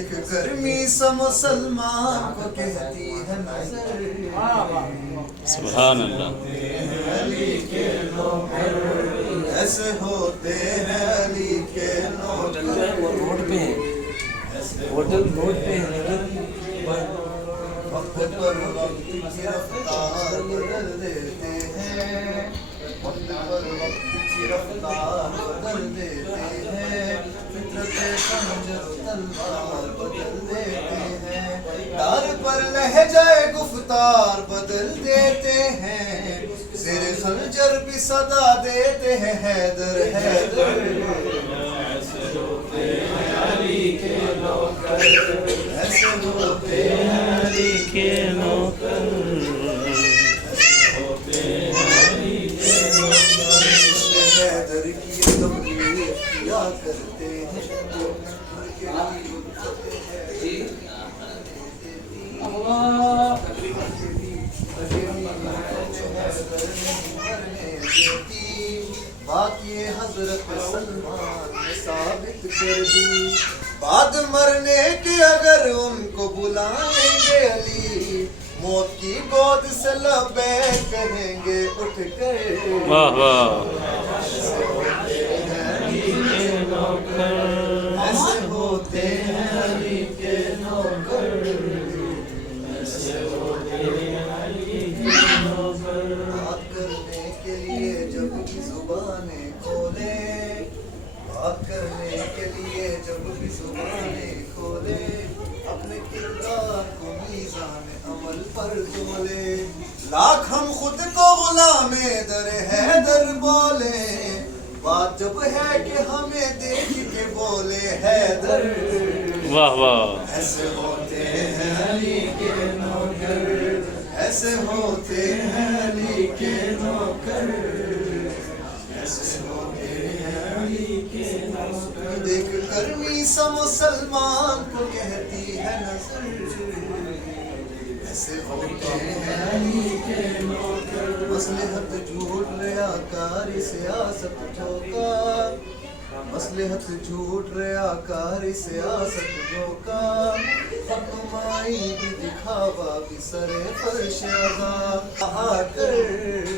ایک گرمی سا مسلمان کو کہتی ہے نظر سبحان اللہ علی کے نوکر ایسے ہوتے ہیں علی کے نوکر وہ روڈ پہ ہے ہوٹل روڈ پہ ہے وقت پر وقت کی رفتار بدل دیتے ہیں وقت پر وقت کی رفتار بدل دیتے ہیں فطرت خنجر و تلوار بدل دیتے ہیں دار پر لہجہ گفتار بدل دیتے ہیں زیر خنجر بھی صدا دیتے ہیں حیدر حیدر ایسے ہوتے ہیں علی کے نوکر ایسے ہوتے ہیں علی کے نوکر ایسے ہوتے ہیں علی کے نوکر حیدر کی تبلیغ کیا کرتے ہیں باقی حضرت سلمان نے ثابت کر دی بعد مرنے کے اگر ان کو بلائیں گے علی موت کی گود سے لبیک کہیں گے اٹھ کر واہ واہ ایسے ہوتے ہیں علی کے نوکر ایسے ہوتے ہیں علی کے نوکر بات کرنے کے لیے جب بھی زبانیں کھولے بات کرنے کے لیے جب بھی زبانیں کھولے اپنے کردار کو میزان عمل پر تولے لاکھ ہم خود کو غلام در حیدر بولے بات جب ہے کہ ہمیں دیکھ کے بولے حیدر واہ واہ ایسے ہوتے ہیں علی کے نوکر ایسے ہوتے ہیں علی کے نوکر ایسے ہوتے ہیں علی کے نوکر دیکھ گرمی سا مسلمان کو کہتی ہے نظر ایسے ہوتے ہیں علی کے نوکر مصلحت جھوٹ ریاکاری سیاست دھوکا مصلحت جھوٹ ریاکاری سیاست دھوکا حکمائی بھی دکھاوا بھی سر فرش ادا کر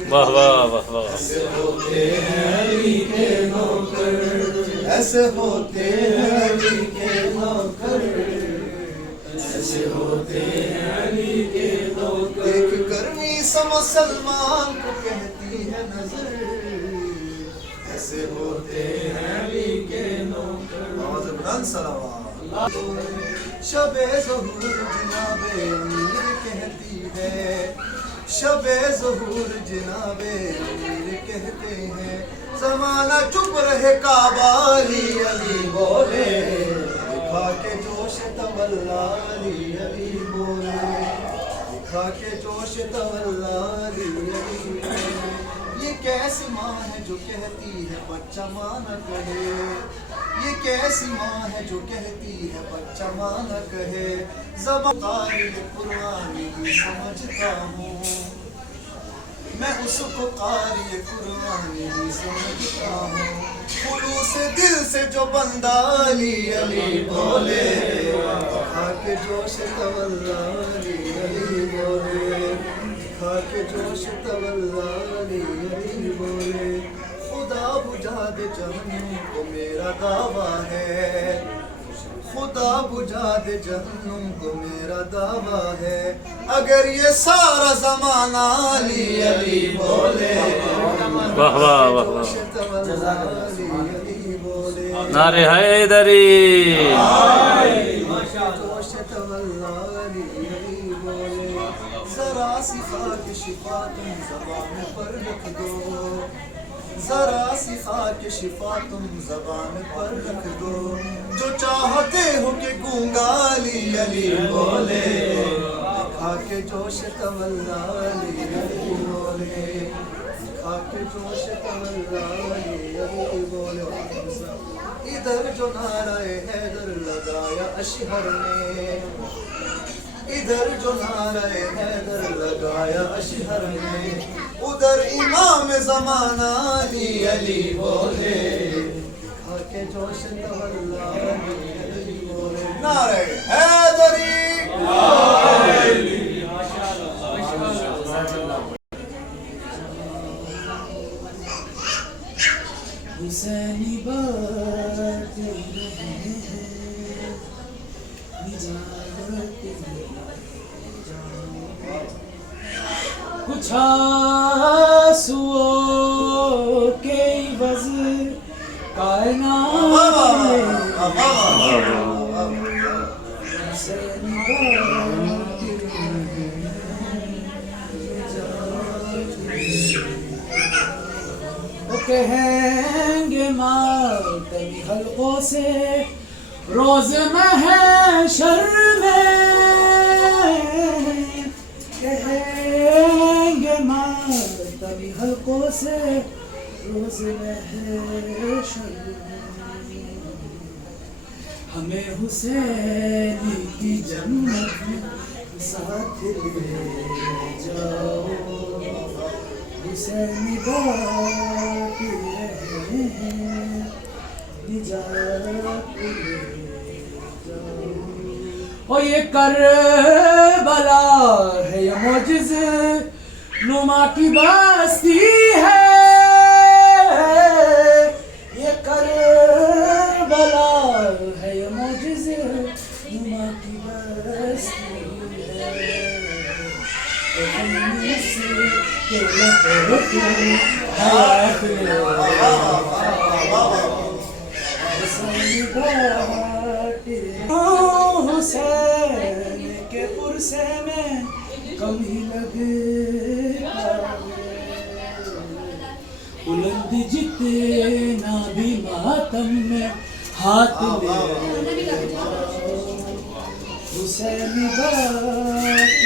واہ واہ واہ واہ ایسے ہوتے ہیں علی کے نوکر ایسے ہوتے ہیں علی کے نوکر ایسے ہوتے ہیں علی کے نوکر ایک گرمی سا مسلمان کو کہتی ہے نظر ایسے ہوتے ہیں علی کے نوکر آواز بلند صلوات شب ظہور جناب امیر کہتی ہے شب ظہور جناب امیر کہتے ہیں زمانہ چپ رہے کعبہ علی علی بولے دکھا کے جوش تولا علی علی بولے دکھا کے جوش تولا علی علی بولے یہ کیسی ماں ہے جو کہتی ہے بچہ ماں نہ کہے یہ کیسی ماں ہے جو کہتی ہے بچہ ماں نہ کہے زبان قاری قرآن ہی سمجھتا ہوں میں اس کو قاری قرآن ہی سمجھتا ہوں خلوص دل سے جو بندہ علی علی بولے دکھا کے جوش تولا علی علی بولے دکھا کے جوش تولا علی علی بولے خدا بجھا دے جہنم کو میرا دعویٰ ہے خدا بجھا دے جہنم کو میرا دعویٰ ہے اگر یہ سارا زمانہ علی علی بولے واہ واہ واہ واہ جوش تولا علی علی بولے نعرہ حیدری جوش تولا علی علی بولے ذرا سی خاک شفا تم زبان پر رکھ دو ذرا سی خاک شفا تم زبان پر رکھ دو جو چاہتے ہو کہ گونگا علی علی بولے دکھا کے جوش تولا علی علی بولے دکھا کے جوش تولا علی علی بولے ادھر جو نعرہ حیدر لگایا اشہر نے ادھر جو نعرہ حیدر لگایا اشہر نے ادھر امام زمانہ علی علی بولے دکھا کے جوش تولا علی علی بولے نعرہ حیدری حسینی بات کچھ آنسوؤں کے عوض کائنات حسینی وہ کہیں گے ماتمی حلقوں سے روز محشر میں کہیں گے ماتمی حلقوں سے روز محشر میں ہمیں حسین کی جنت ساتھ لے جاؤ حسینی بات نجات لے جاؤ اور یہ کربلا ہے یہ معجز نما کی بستی ہے یہ کربلا ہے یہ معجز نما کی بستی ہے حسین کے پرسے میں کمی لگتا بلند جتنا بھی ماتم میں ہاتھ لے حسین بات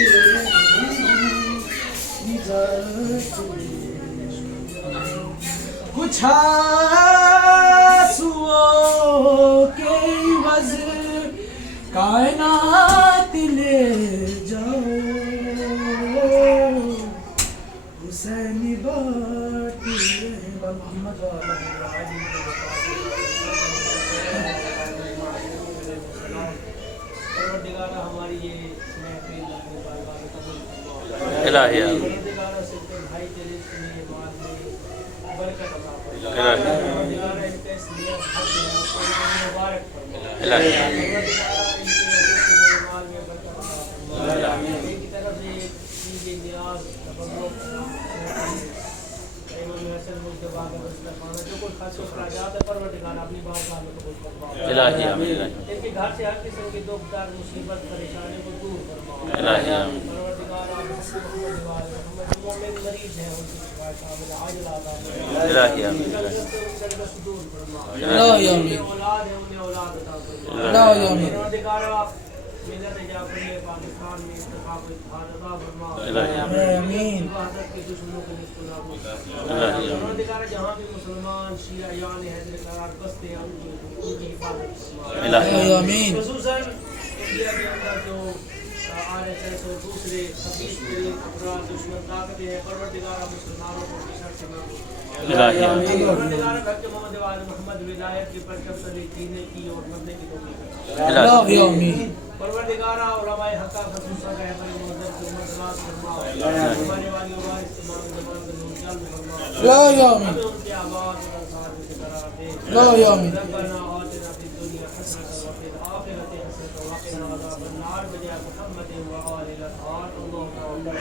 کچھ آنسوؤں کے عوض کائنات لے جاؤ حسینی بات محمد ہماری یہ الہی آمین الہی الہی آمین ان کے گھر سے ہر قسم کی دکھ درد مصیبت پریشانی کو دور فرماؤ الہی آمین پروردگار مومن مریض ہیں ان کی شفا کامل عاجل عطا فرماؤ الہی آمین دور فرماؤ الہی آمین اولاد ہے انہیں اولاد عطا فرماؤ الہی آمین پروردگار ملت جعفری پاکستان میں اتفاق و اتحاد عطا فرماؤ الہی آمین حضرت کے دشمنوں کو نصف نابود الہی آمین پروردگار جہاں بھی مسلمان شیعہ یان حیدر قرار بستے ہیں ان کی حفاظت فرماؤ الہی آمین خصوصاً انڈیا کے اندر جو RSS اور دوسرے خبیث ترین افراد دشمن طاقتیں ہیں پروردگار مسلمانوں کو شر سے محفوظ فرماؤ الہی آمین پروردگار حق محمد وآل محمد ولایت کی پرچم تلے جینے کی اور مرنے کی توفیق عطا الہی آمین پروردگار علماء حق خصوصاً رہبر معظم کی مدد فرماؤ ہمارے والی وارث امام زمان کے نور جلد فرماؤ الہی آمین ہمیں ان کے آواز اور انصار میں قرار دے الہی آمین ربنا آتنا فی الدنیا حسنة وفی الآخرة حسنة وقنا عذاب النار بجاہ محمد وآل الأطهار اللهم